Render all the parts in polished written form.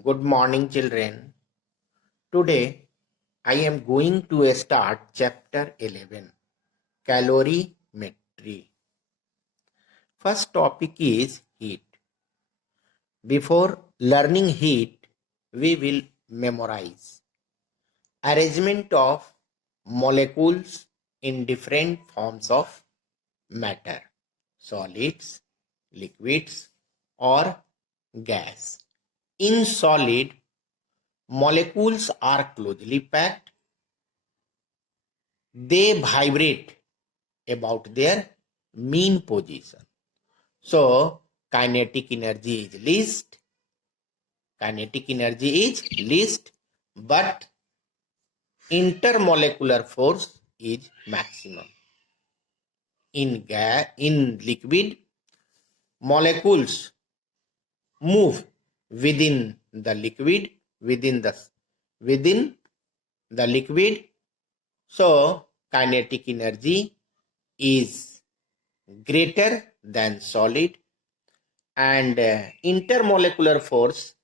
Good morning, children. Today I am going to start chapter 11, Calorimetry. First topic is heat. Before learning heat, we will memorize arrangement of molecules in different forms of matter, solids, liquids, or gas. In solid, molecules are closely packed. They vibrate about their mean position. So, kinetic energy is least. But intermolecular force is maximum. In liquid, molecules move within the liquid. So, kinetic energy is greater than solid, and intermolecular force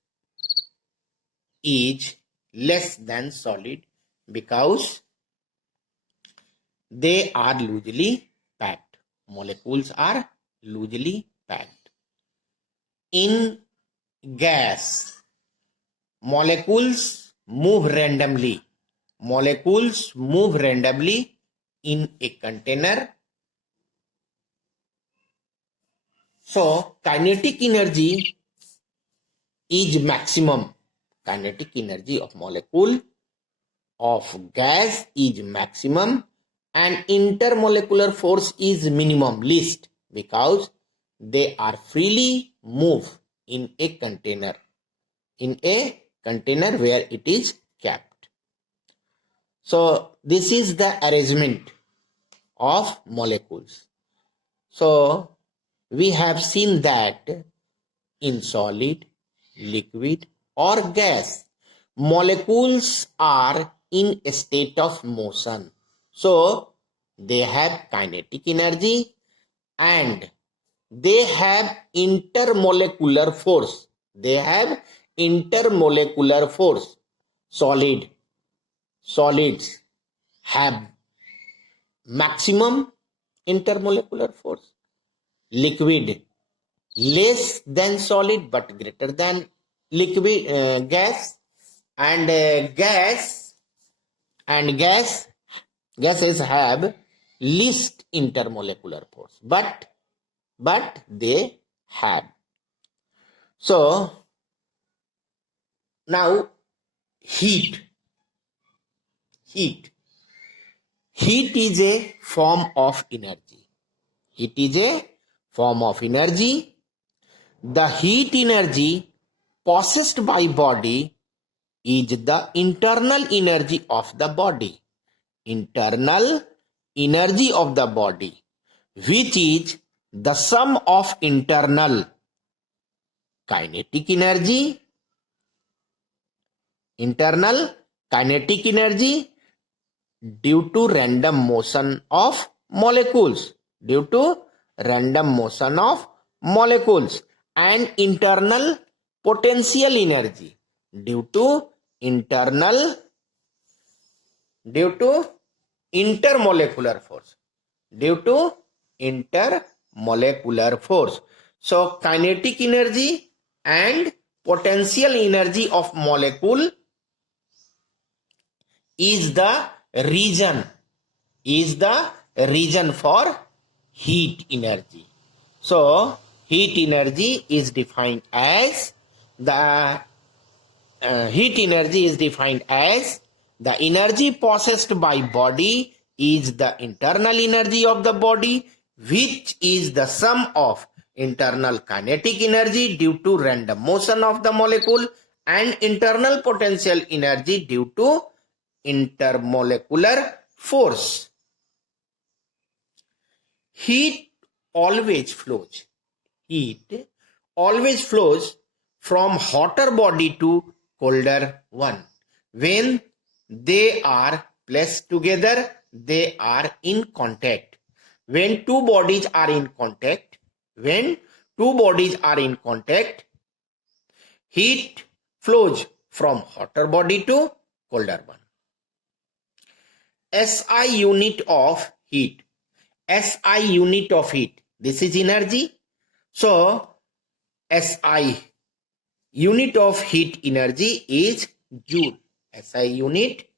is less than solid because they are loosely packed. Molecules are loosely packed. In gas, molecules move randomly. In a container. So, kinetic energy is maximum. Kinetic energy of molecule of gas is maximum and intermolecular force is minimum, least, because they are freely move in a container where it is kept. So, this is the arrangement of molecules. So, we have seen that in solid, liquid, or gas, molecules are in a state of motion. So, they have kinetic energy and they have intermolecular force. Solids have maximum intermolecular force. Liquid less than solid but greater than liquid, gas, and gases have least intermolecular force, but they have. So now heat is a form of energy. The heat energy possessed by body is the internal energy of the body. Which is the sum of internal kinetic energy due to random motion of molecules and internal potential energy due to intermolecular force. So kinetic energy and potential energy of molecule is the reason for heat energy. So heat energy is defined as the energy possessed by body is the internal energy of the body, which is the sum of internal kinetic energy due to random motion of the molecule and internal potential energy due to intermolecular force. Heat always flows from hotter body to colder one. When they are placed together, they are in contact. When two bodies are in contact, heat flows from hotter body to colder one. SI unit of heat. SI unit of heat. This is energy. So SI unit of heat energy is joule. SI unit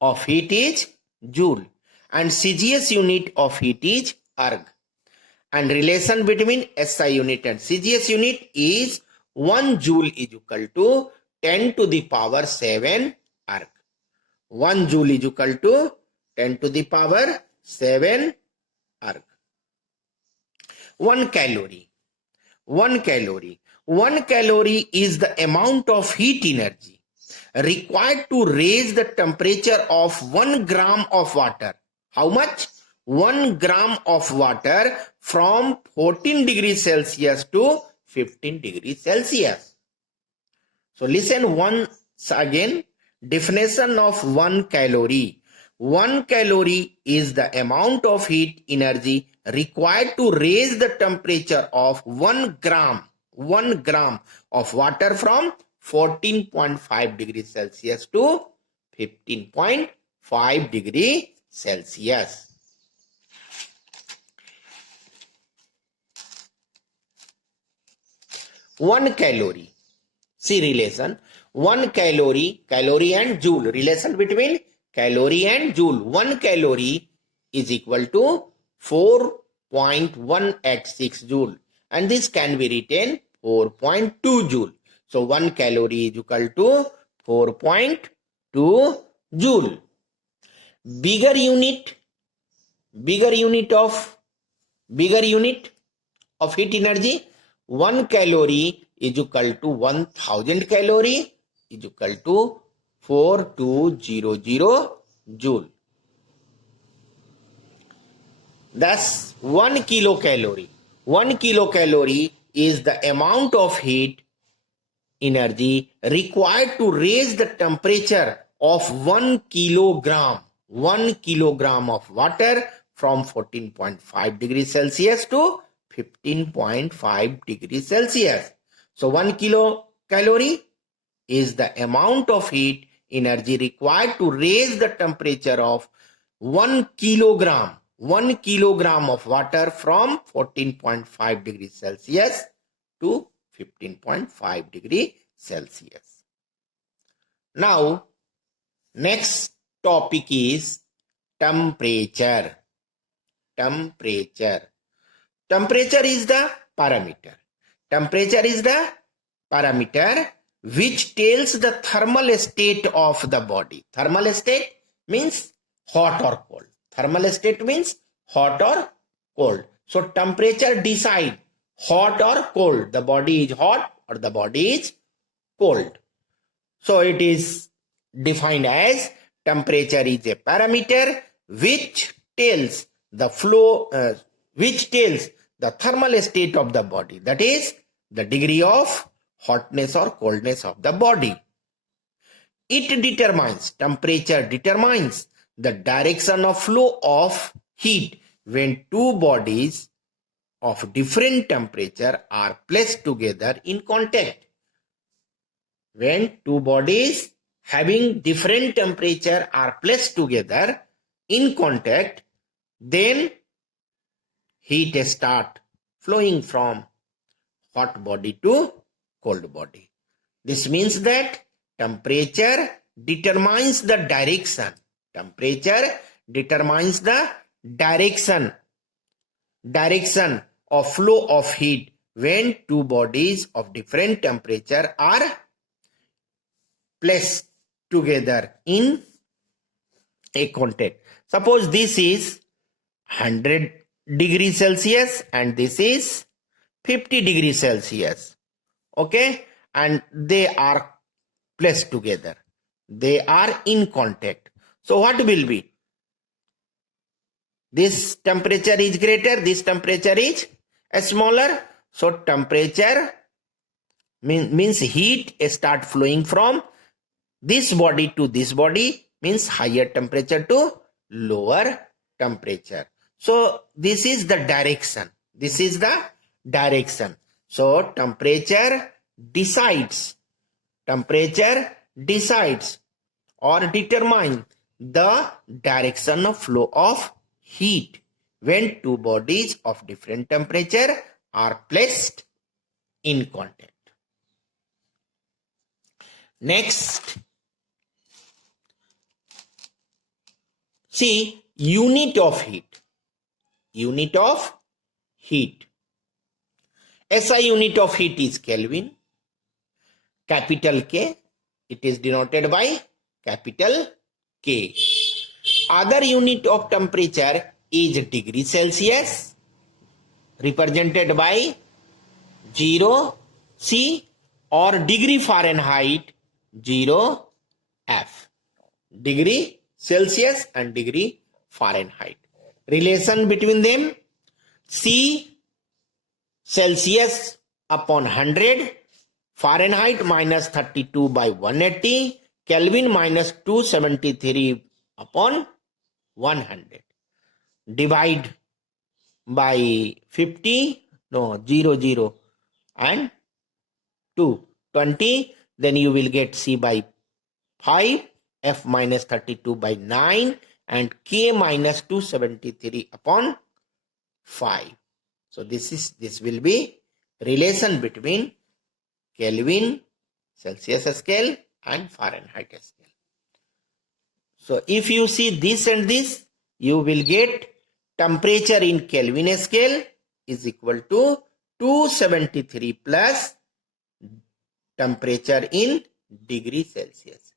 of heat is joule. And CGS unit of heat is erg. And relation between SI unit and CGS unit is 1 joule is equal to 10 to the power 7 erg. 1 joule is equal to 10 to the power 7 erg. 1 calorie. 1 calorie. 1 calorie is the amount of heat energy required to raise the temperature of 1 gram of water. How much? 1 gram of water from 14 degrees Celsius to 15 degrees Celsius. So listen once again. Definition of 1 calorie. 1 calorie is the amount of heat energy required to raise the temperature of 1 gram of water from 14.5 degrees Celsius to 15.5 degrees Celsius. One calorie. See relation. 1 calorie and joule. Relation between calorie and joule. 1 calorie is equal to 4.186 joule. And this can be written 4.2 joule. So 1 calorie is equal to 4.2 joule. Bigger unit of heat energy. 1 calorie is equal to 1000 calorie is equal to 4200 joule. Thus 1 kilocalorie. 1 kilocalorie is the amount of heat energy required to raise the temperature of 1 kilogram of water from 14.5 degrees Celsius to 15.5 degrees Celsius. So 1 kilocalorie is the amount of heat energy required to raise the temperature of 1 kilogram of water from 14.5 degrees Celsius to 15.5 degrees Celsius. Now, next topic is temperature. Temperature is the parameter. Temperature is the parameter which tells the thermal state of the body. Thermal state means hot or cold. Thermal state means hot or cold. So temperature decide hot or cold. The body is hot or the body is cold. So it is defined as temperature is a parameter which tells the thermal state of the body. That is the degree of hotness or coldness of the body. Temperature determines the direction of flow of heat when two bodies of different temperature are placed together in contact. When two bodies having different temperature are placed together in contact, then heat start flowing from hot body to cold body. This means that temperature determines the direction. Temperature determines the direction of flow of heat when two bodies of different temperature are placed together in a contact. Suppose this is 100 degrees Celsius and this is 50 degrees Celsius. Okay, and they are placed together. They are in contact. So what will be? This temperature is greater, this temperature is smaller. So temperature means heat start flowing from this body to this body, means higher temperature to lower temperature. So this is the direction. So temperature decides Temperature decides or determines the direction of flow of heat when two bodies of different temperature are placed in contact. Next, see unit of heat. Unit of heat. SI unit of heat is Kelvin. Capital K, it is denoted by capital K. Other unit of temperature is degree Celsius, represented by 0 C, or degree Fahrenheit 0 F. Degree Celsius and degree Fahrenheit. Relation between them: C Celsius upon 100, Fahrenheit minus 32 by 180, Kelvin minus 273 upon 100. Divide by 50, no, 0 and 2, 20, then you will get C by 5, F minus 32 by 9, and K minus 273 upon 5. So this will be relation between Kelvin, Celsius scale, and Fahrenheit scale. So if you see this and this, you will get temperature in Kelvin scale is equal to 273 plus temperature in degree Celsius.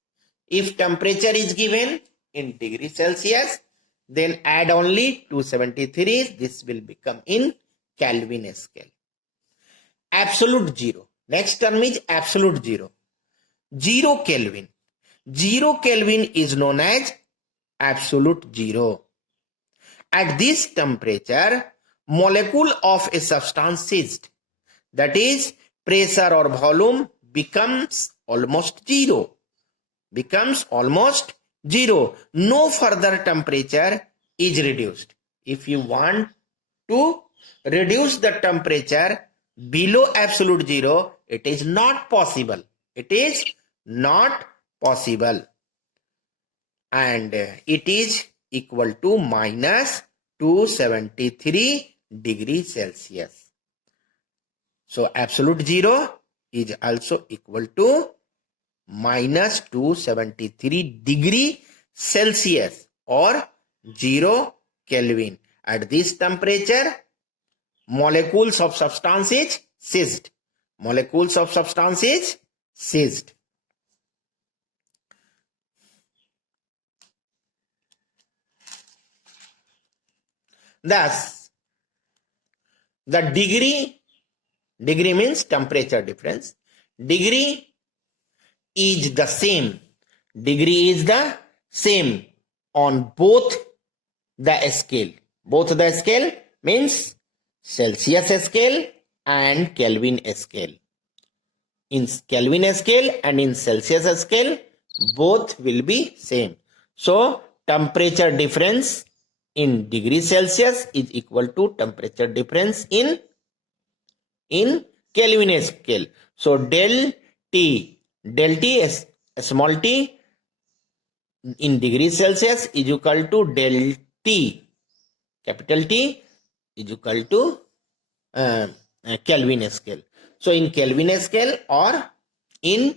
If temperature is given in degree Celsius, then add only 273. This will become in Kelvin scale. Absolute zero. Next term is absolute zero. 0 Kelvin. 0 Kelvin is known as absolute zero. At this temperature, molecule of a substance seized, that is pressure or volume, becomes almost zero. Becomes almost zero. No further temperature is reduced. If you want to reduce the temperature below absolute zero, it is not possible. It is not possible. And it is equal to minus 273 degrees Celsius. So absolute zero is also equal to minus 273 degree Celsius or 0 Kelvin. At this temperature, molecules of substance is seized. Molecules of substance is seized. Thus, the degree means temperature difference. Degree is the same. Degree is the same on both the scale. Both the scale means Celsius scale and Kelvin scale. In Kelvin scale and in Celsius scale, both will be same. So, temperature difference in degree Celsius is equal to temperature difference in Kelvin scale. So, del T is small t in degree Celsius is equal to del T, capital T, is equal to Kelvin scale. So, in Kelvin scale or in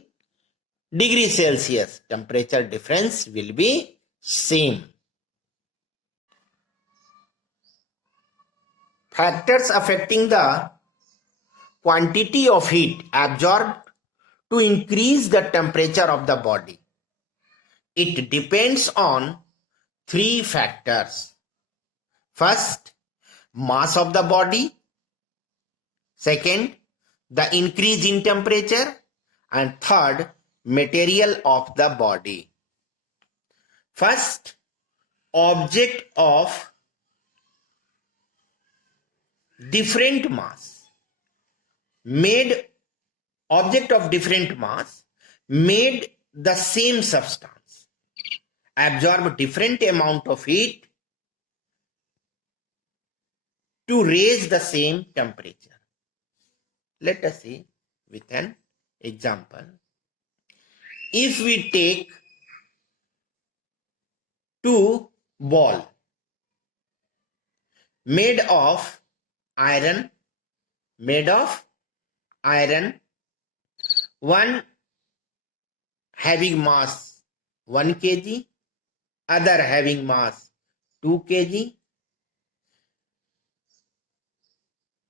degree Celsius, temperature difference will be same. Factors affecting the quantity of heat absorbed to increase the temperature of the body. It depends on 3 factors. First, mass of the body. Second, the increase in temperature. And third, material of the body. First, object of different mass made the same substance absorb different amount of heat to raise the same temperature. Let us see with an example. if we take two ball made of iron, one having mass 1 kg, other having mass 2 kg.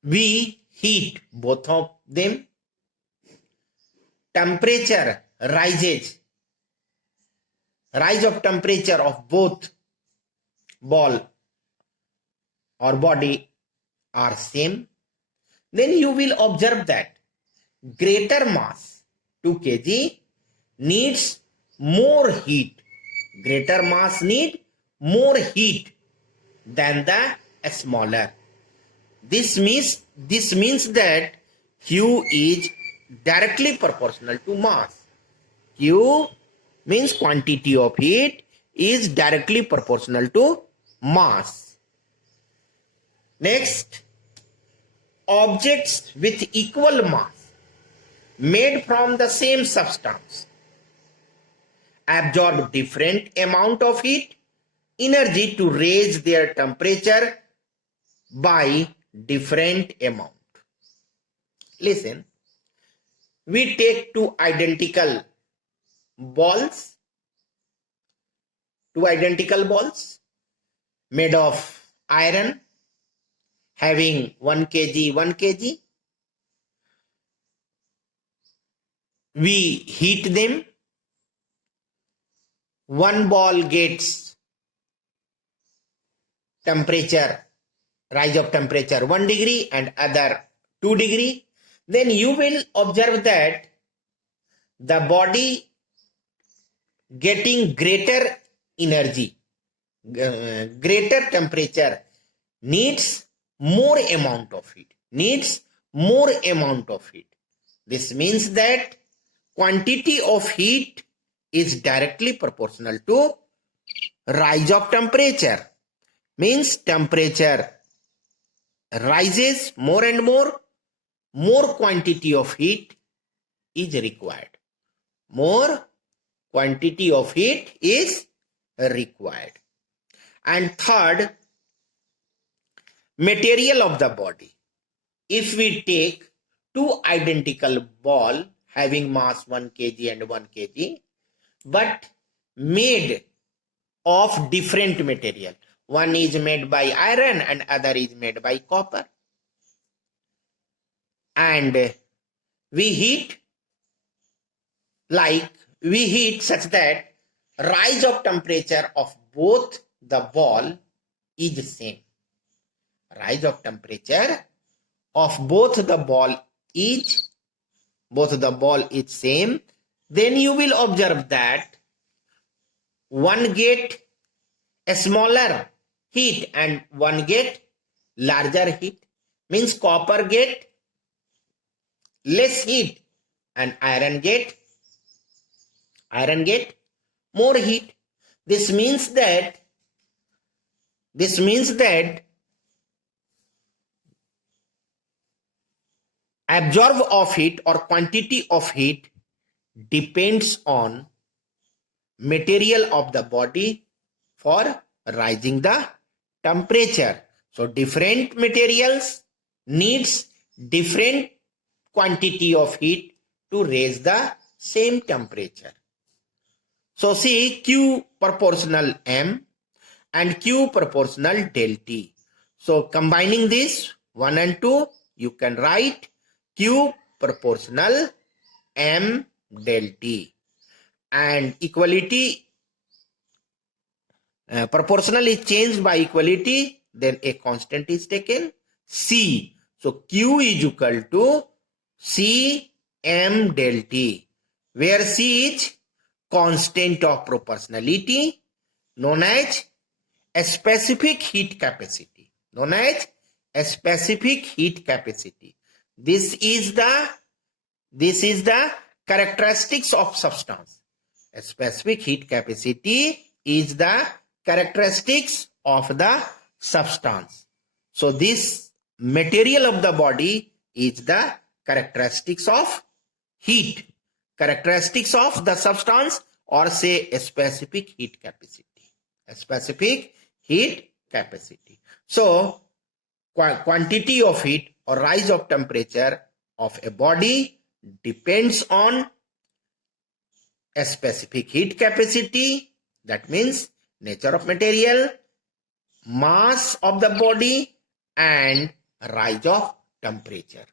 We heat both of them. Temperature rises. Rise of temperature of both ball or body are same. Then you will observe that greater mass 2 kg needs more heat. Greater mass need more heat than the smaller. This means that Q is directly proportional to mass. Q means quantity of heat is directly proportional to mass. Next, objects with equal mass made from the same substance absorb different amount of heat energy to raise their temperature by different amount. Listen, we take two identical balls made of iron having 1 kg. We heat them. One ball gets temperature, rise of temperature 1 degree and other 2 degree. Then you will observe that the body getting greater energy, greater temperature needs more amount of heat. This means that quantity of heat is directly proportional to rise of temperature. Means temperature rises more and more quantity of heat is required. More quantity of heat is required. And third, material of the body. If we take two identical ball having mass 1 kg and 1 kg, but made of different material. One is made by iron and other is made by copper. And we heat such that rise of temperature of both the ball is same. Rise of temperature of both the ball is same. Then you will observe that one get a smaller heat and one get larger heat. Means copper get less heat and iron get more heat. This means that absorb of heat or quantity of heat depends on material of the body for rising the temperature. So different materials needs different quantity of heat to raise the same temperature. So see, Q proportional M and Q proportional del T. So combining this 1 and 2, you can write Q proportional M del T. And equality, proportional is changed by equality, then a constant is taken, C. So Q is equal to C M del T, where C is constant of proportionality known as a specific heat capacity. This is the characteristics of substance. A specific heat capacity is the characteristics of the substance. So this material of the body is the characteristics of heat. characteristics of the substance, or say a specific heat capacity. A specific heat capacity. So, quantity of heat or rise of temperature of a body depends on a specific heat capacity, that means nature of material, mass of the body, and rise of temperature.